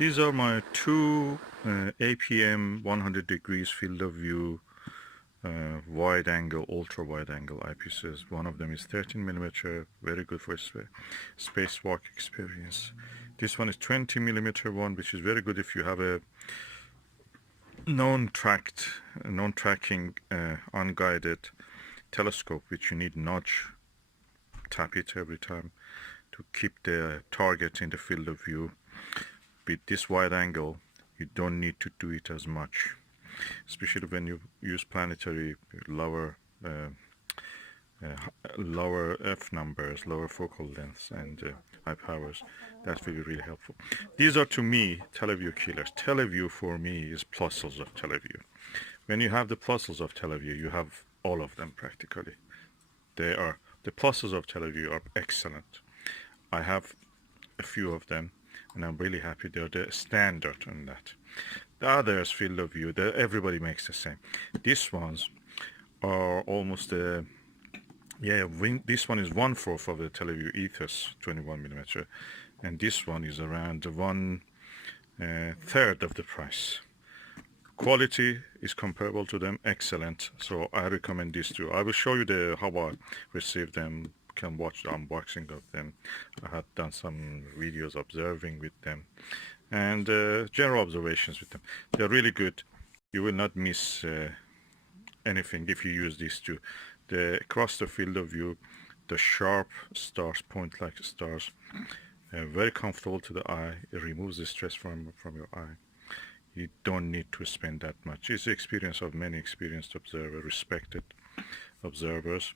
These are my two APM 100 degrees field of view wide angle, ultra wide angle eyepieces. One of them is 13mm, very good for spacewalk experience. This one is 20mm one, which is very good if you have a non-tracking unguided telescope, which you need nudge, tap it every time to keep the target in the field of view. With this wide angle, you don't need to do it as much, especially when you use planetary lower f numbers, lower focal lengths, and high powers. That will be really helpful. These are, to me, Televue-Killers. Televue for me is Plossls of Televue. When you have the Plossls of Televue, you have all of them practically. The Plossls of Televue are excellent. I have a few of them, and I'm really happy. They're the standard on that. The others, field of view, everybody makes the same. These ones are almost this one is 1/4 of the Televue Ethos 21mm, and this one is around 1/3 of the price. Quality is comparable to them, excellent. So I recommend these two. I will show you how I received them. You can watch the unboxing of them. I have done some videos observing with them, and general observations with them. They're really good. You will not miss anything if you use these two. Across the field of view, the sharp stars, point like stars, very comfortable to the eye. It removes the stress from your eye. You don't need to spend that much. It's the experience of many experienced observers, respected observers.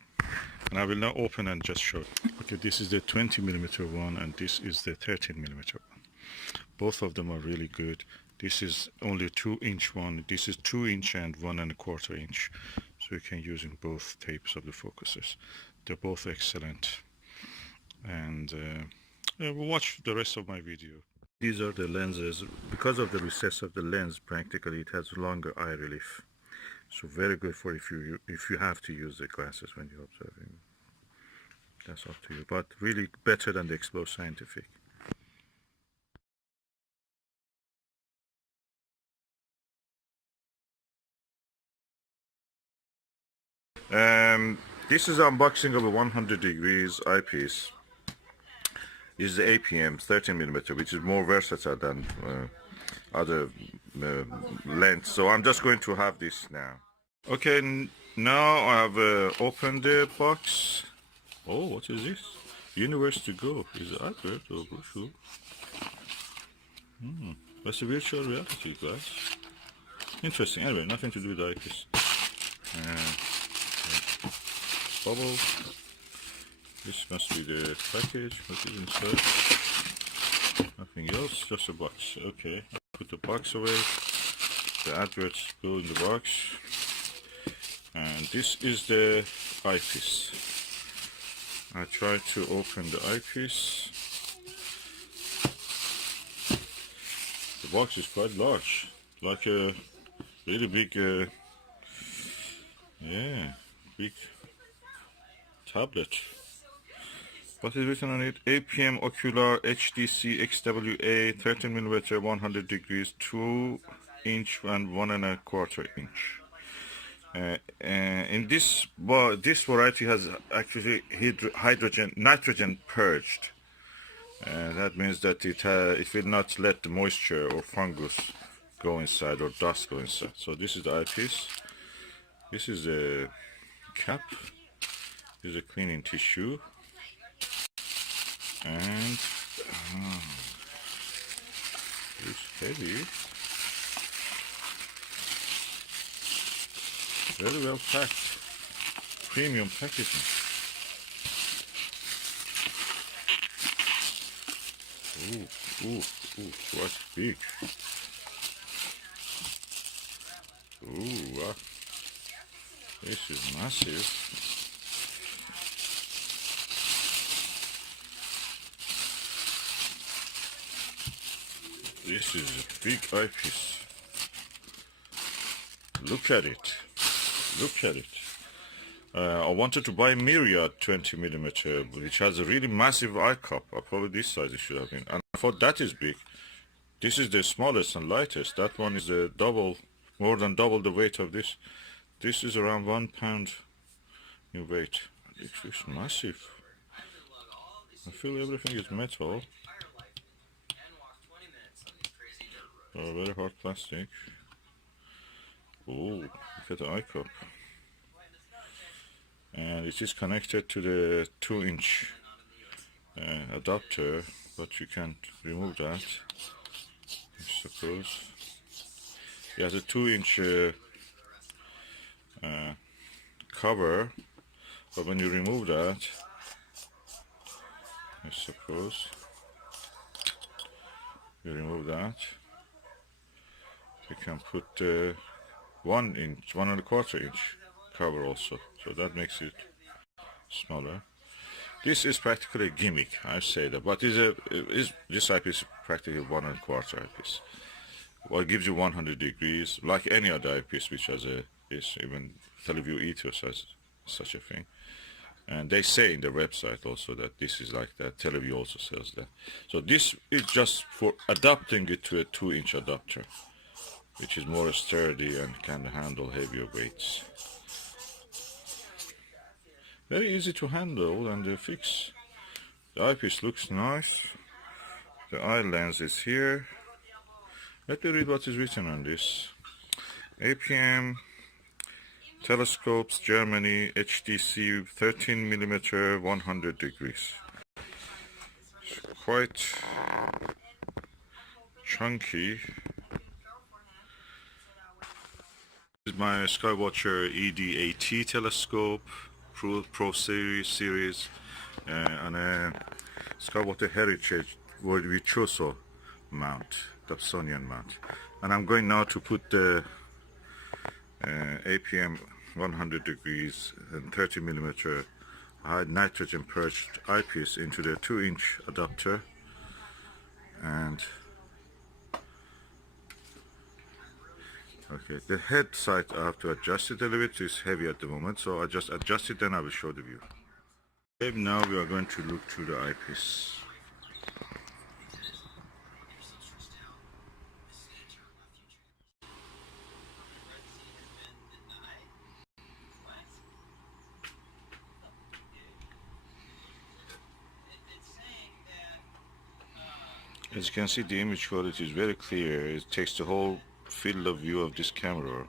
And I will now open and just show. Okay, this is the 20mm one, and this is the 13mm one. Both of them are really good. This is only a 2-inch one. This is 2-inch and 1¼ inch. So you can use in both tapes of the focuses. They're both excellent. And we'll watch the rest of my video. These are the lenses. Because of the recess of the lens, practically it has longer eye relief. So very good for if you have to use the glasses when you're observing. That's up to you. But really better than the Explore Scientific. This is unboxing of a 100 degrees eyepiece. This is the APM 13mm, which is more versatile than other lengths. So I'm just going to have this now. Okay, now I have opened the box. Oh, what is this? Universe to Go. Is it advert or brochure? That's a virtual reality, guys. Interesting. Anyway, nothing to do with the eyepiece. Bubble. This must be the package. What is inside? Nothing else, just a box. Okay, put the box away. The adverts go in the box. And this is the eyepiece. I try to open the eyepiece. The box is quite large, like a really big, big tablet. What is written on it? APM Ocular HDC XWA 13mm 100 degrees 2-inch and 1¼ inch. In this variety has actually nitrogen purged. That means that it will not let the moisture or fungus go inside or dust go inside. So this is the eyepiece. This is a cap. This is a cleaning tissue. And it's heavy. Very well packed. Premium packaging. Ooh, quite big. Ooh, this is massive. This is a big eyepiece. Look at it. Look at it. I wanted to buy a Myriad 20mm, which has a really massive eye cup. Probably this size it should have been. And I thought that is big. This is the smallest and lightest. That one is the double, more than double the weight of this. This is around 1 pound in weight. It's massive. I feel everything is metal. Very hard plastic. Oh, look at the eye cup. And it is connected to the 2-inch adapter, but you can't remove that, I suppose. It has a 2-inch cover, but when you remove that, I suppose, you remove that, you can put 1 inch, 1¼ inch cover also, so that makes it smaller. This is practically a gimmick, I say that, but this eyepiece is practically 1¼ eyepiece. Well, it gives you 100 degrees, like any other eyepiece which has even Televue Ethos has such a thing. And they say in the website also that this is like that. Televue also sells that. So this is just for adapting it to a 2-inch adapter, which is more sturdy and can handle heavier weights. Very easy to handle and fix. The eyepiece looks nice. The eye lens is here. Let me read what is written on this. APM Telescopes, Germany, HDC 13mm, 100 degrees. It's quite chunky. This is my Skywatcher ED-AT telescope, Pro series, and a Skywatcher Heritage Virtuoso mount, Dobsonian mount. And I'm going now to put the APM 100 degrees and 30mm high nitrogen purged eyepiece into the 2-inch adapter, and okay, the head side I have to adjust it a little bit. It's heavy at the moment, so I just adjust it, then I will show the view. Okay, now we are going to look through the eyepiece. As you can see, the image quality is very clear. It takes the whole field of view of this camera,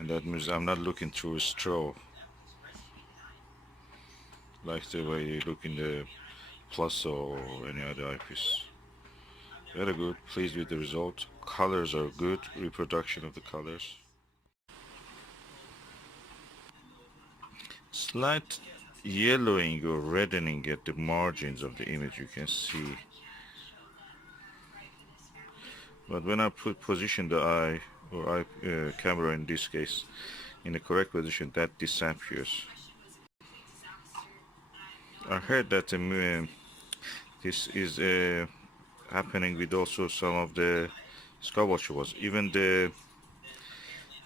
and that means I'm not looking through a straw like the way you look in the Plossl or any other eyepiece. Very good, pleased with the result. Colors are good, reproduction of the colors. Slight yellowing or reddening at the margins of the image, you can see. But when I position the eye or camera in this case in the correct position, that disappears. I heard that this is happening with also some of the Skywatcher was. Even the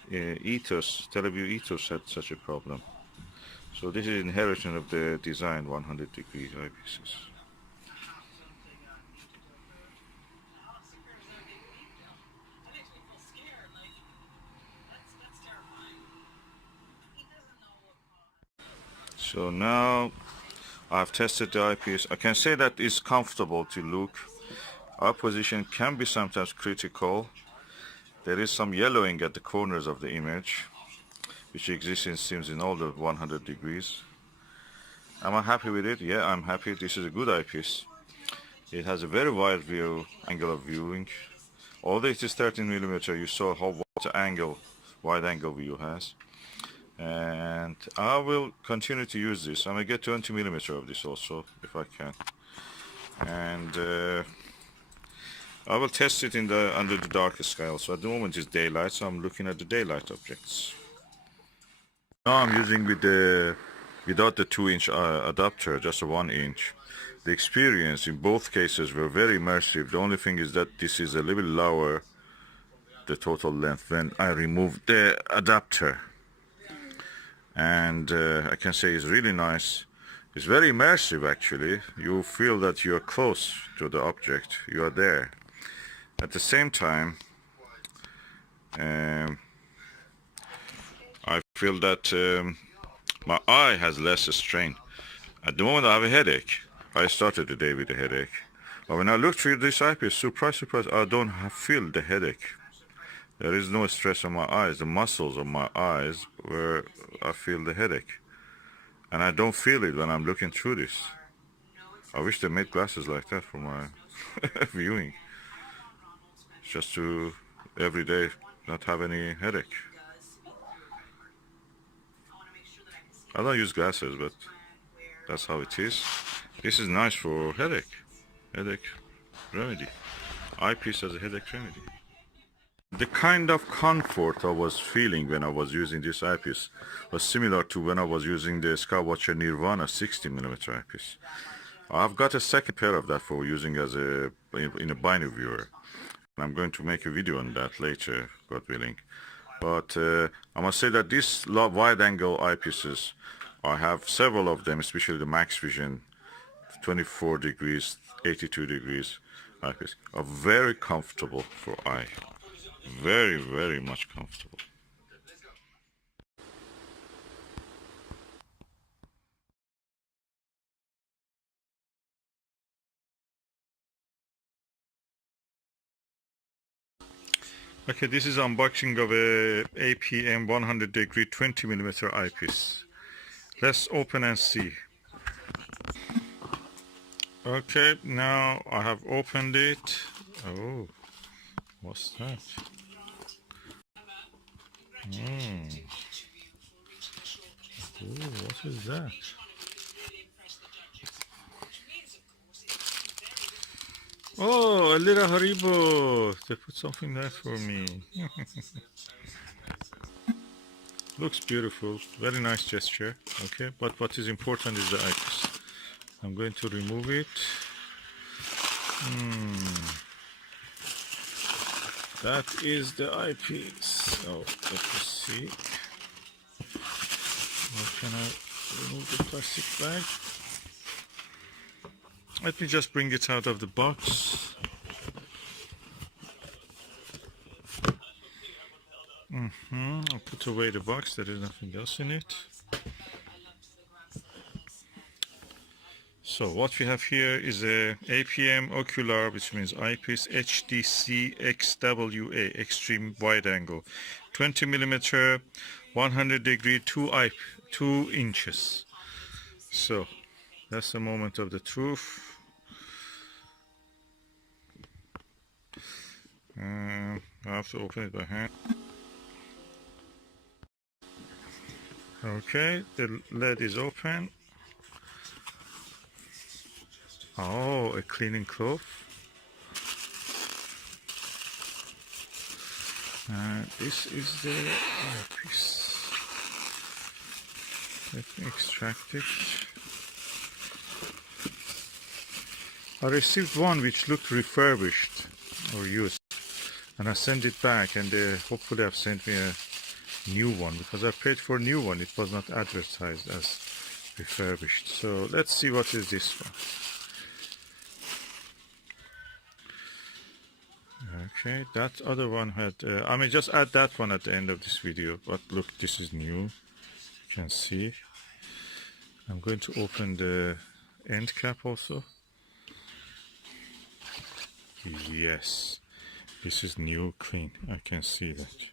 ethos, Televue Ethos had such a problem. So this is inheritance of the design 100 degree eyepieces. So now I've tested the eyepiece. I can say that it's comfortable to look. Eye position can be sometimes critical. There is some yellowing at the corners of the image, which exists in seems in all the 100 degrees. Am I happy with it? Yeah, I'm happy. This is a good eyepiece. It has a very wide angle of viewing. Although it is 13mm, you saw how wide angle view has. And I will continue to use this. I'm gonna get 20mm of this also if I can, and I will test it under the darkest sky also. At the moment it's daylight, so I'm looking at the daylight objects. Now I'm using without the 2-inch adapter, just a 1-inch. The experience in both cases were very immersive. The only thing is that this is a little bit lower, the total length, when I removed the adapter. And I can say it's really nice. It's very immersive actually. You feel that you're close to the object, you are there. At the same time, I feel that my eye has less strain. At the moment I have a headache. I started the day with a headache. But when I look through this eyepiece, surprise, surprise, I don't feel the headache. There is no stress on my eyes, the muscles of my eyes where I feel the headache. And I don't feel it when I'm looking through this. I wish they made glasses like that for my viewing. Just to, every day, not have any headache. I don't use glasses, but that's how it is. This is nice for headache remedy. Eyepiece as a headache remedy. The kind of comfort I was feeling when I was using this eyepiece was similar to when I was using the Skywatcher Nirvana 60mm eyepiece. I've got a second pair of that for using as in a binary viewer. And I'm going to make a video on that later, God willing. But I must say that these wide-angle eyepieces, I have several of them, especially the Max Vision 24 degrees, 82 degrees eyepiece, are very comfortable for eye. Very, very much comfortable. Okay, this is unboxing of a APM 100 degree 20mm eyepiece. Let's open and see. Okay, now I have opened it. Oh, what's that? Oh, what is that? Oh, a little Haribo. They put something there for me. Looks beautiful. Very nice gesture. Okay, but what is important is the eyepiece. I'm going to remove it. That is the eyepiece. Oh, let me see. How can I remove the plastic bag? Let me just bring it out of the box. I'll put away the box. There is nothing else in it. So what we have here is a APM ocular, which means eyepiece HDC XWA, extreme wide angle, 20mm, 100 degree, 2 inches. So that's the moment of the truth. I have to open it by hand. Okay, the lid is open. Oh, a cleaning cloth. This is the eyepiece. Let me extract it. I received one which looked refurbished or used, and I sent it back, and they hopefully have sent me a new one, because I paid for a new one. It was not advertised as refurbished. So let's see what is this one. Okay, that other one had, I may just add that one at the end of this video, but look, this is new, you can see. I'm going to open the end cap also. Yes, this is new, clean, I can see that.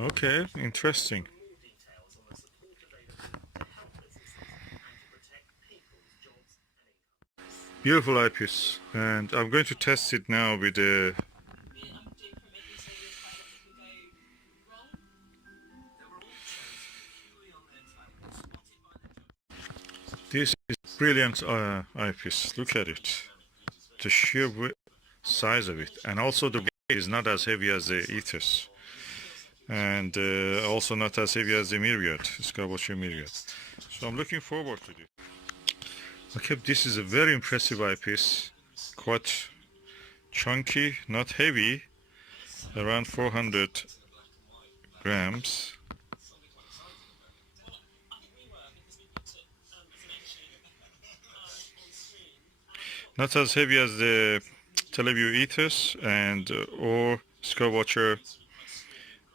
Okay, interesting. Beautiful eyepiece, and I'm going to test it now with the this is brilliant eyepiece. Look at it, the sheer size of it, and also the weight is not as heavy as the ethos, and also not as heavy as the Myriad, Skywatcher Myriad. So I'm looking forward to this. Okay, this is a very impressive eyepiece. Quite chunky, not heavy, around 400 grams. Not as heavy as the Televue ethos and or Skywatcher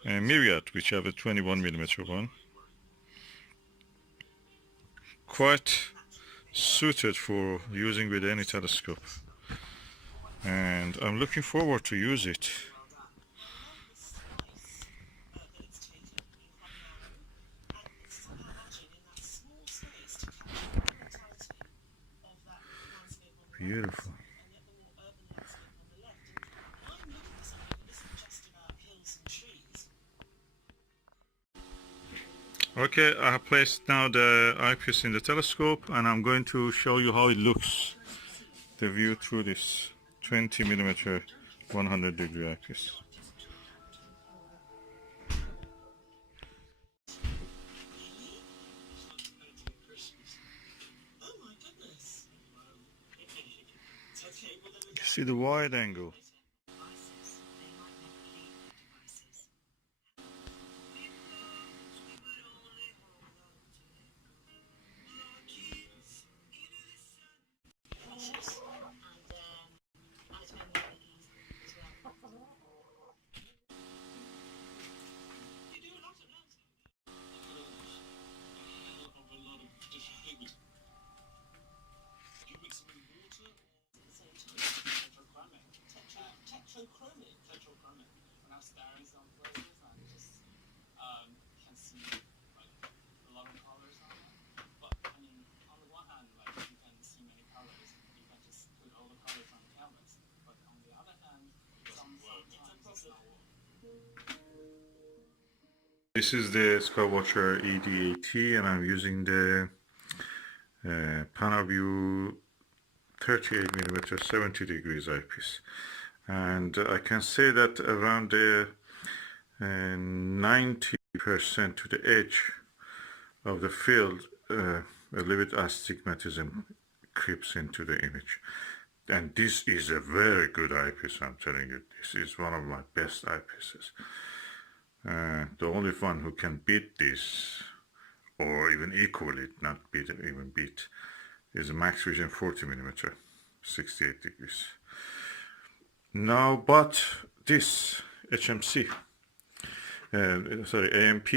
Myriad, which have a 21mm one. Quite suited for using with any telescope, and I'm looking forward to use it. Beautiful. Okay, I have placed now the eyepiece in the telescope, and I'm going to show you how it looks, the view through this 20mm 100-degree eyepiece. You see the wide angle. This is the Skywatcher ED80, and I'm using the Panaview 38mm 70 degrees eyepiece. And I can say that around the 90% to the edge of the field, a little bit astigmatism creeps into the image. And this is a very good eyepiece, I'm telling you. This is one of my best eyepieces. The only one who can beat this, or even equal it, not beat, even beat, is a Max Vision 40mm, 68 degrees. Now, but this HMC, AMP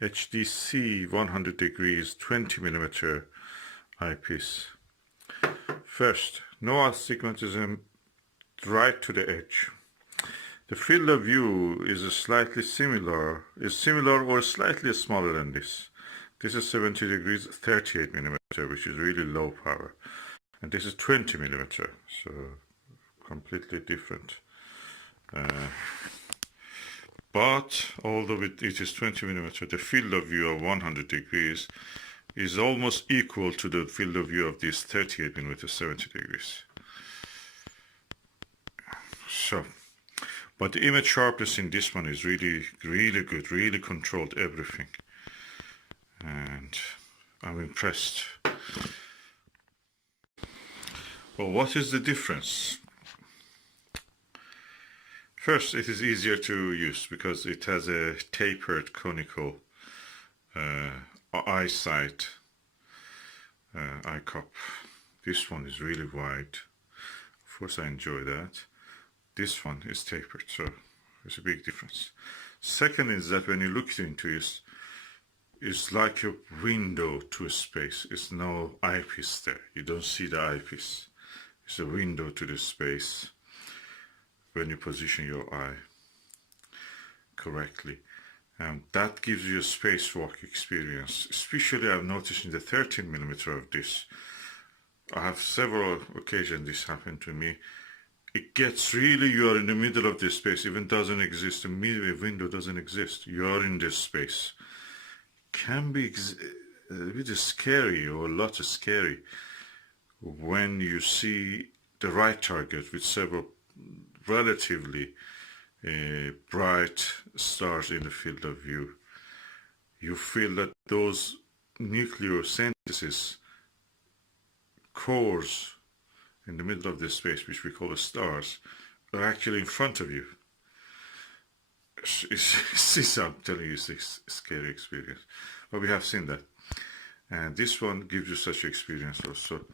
HDC 100 degrees 20mm eyepiece. First, no astigmatism right to the edge. The field of view is slightly similar, or slightly smaller than this. This is 70 degrees 38mm, which is really low power. And this is 20mm, so completely different. But although it is 20mm, the field of view of 100 degrees is almost equal to the field of view of this 38mm 70 degrees. So, but the image sharpness in this one is really good, really controlled everything. And I'm impressed. Well, what is the difference? First, it is easier to use because it has a tapered conical eye sight, eye cup. This one is really wide. Of course, I enjoy that. This one is tapered, so there's a big difference. Second is that when you look into it, it's like a window to a space. It's no eyepiece there. You don't see the eyepiece. It's a window to the space when you position your eye correctly. That gives you a spacewalk experience. Especially I've noticed in the 13mm of this. I have several occasions this happened to me. It gets really, you are in the middle of this space, even doesn't exist, a window doesn't exist. You are in this space. Can be a bit scary, or a lot of scary, when you see the right target with several relatively bright stars in the field of view. You feel that those nuclear synthesis cores in the middle of this space, which we call the stars, are actually in front of you. I'm telling you, it's a scary experience. But we have seen that. And this one gives you such experience also.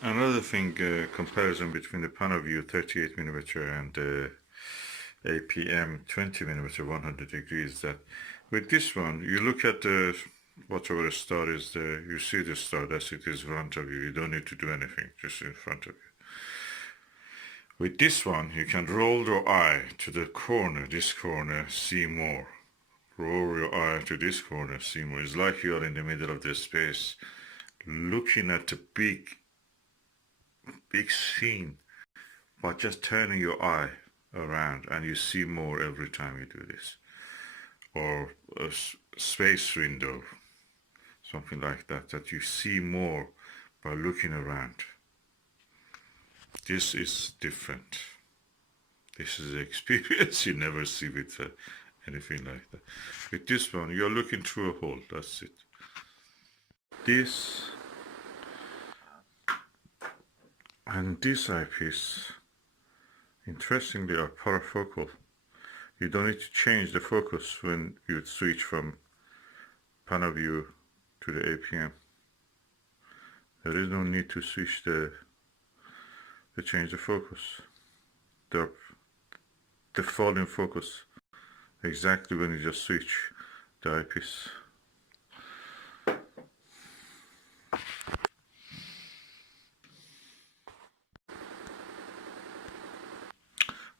Another thing, comparison between the Panaview 38mm and the APM 20mm 100 degrees, that with this one, you look at the whatever the star is there, you see the star, that's it, is in front of you. You don't need to do anything, just in front of you. With this one, you can roll your eye to the corner, this corner, see more. Roll your eye to this corner, see more. It's like you are in the middle of the space, looking at the big scene, but just turning your eye around and you see more every time you do this. Or a space window, something like that, that you see more by looking around. This is different. This is an experience you never see with anything like that. With this one, you're looking through a hole, that's it. This and this eyepiece, interestingly, are parafocal. You don't need to change the focus when you switch from Panaview to the APM. There is no need to switch to change the focus. They're fall in focus exactly when you just switch the eyepiece.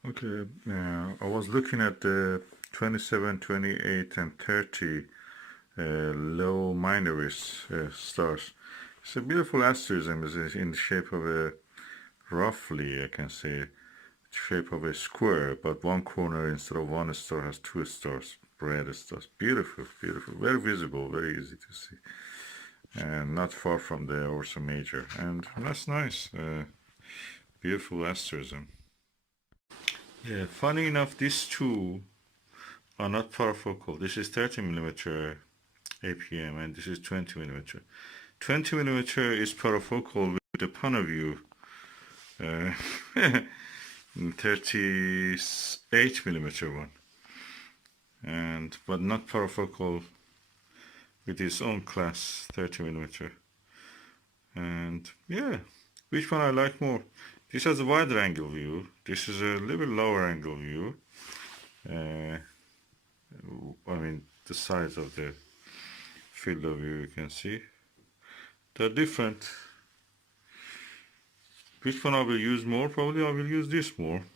Okay, I was looking at the 27, 28 and 30 low minoris stars. It's a beautiful asterism. It's in the shape of a, roughly I can say, shape of a square, but one corner instead of one star has two stars, red stars. Beautiful, beautiful, very visible, very easy to see, and not far from the Ursa Major, and that's nice. Beautiful asterism. Yeah, funny enough, these two are not parafocal. This is 30mm APM and this is 20mm. 20mm is parafocal with the Panaview 38mm one, and but not parafocal with its own class 30mm. And yeah, which one I like more? This has a wider angle view. This is a little lower angle view. I mean, the size of the field of view you can see. They're different. Which one I will use more? Probably I will use this more.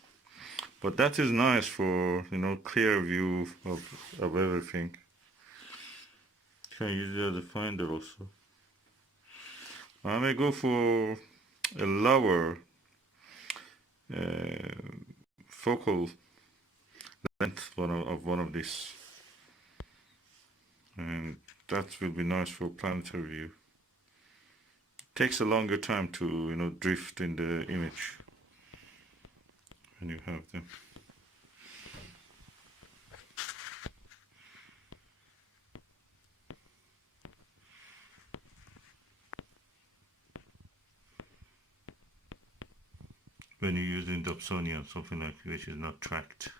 But that is nice for, you know, clear view of everything. You can use the other finder also. I may go for a lower focal length of one of these, and that will be nice for planetary view. It takes a longer time to, you know, drift in the image when you have them. When you're using Dobsonian, something like which is not tracked.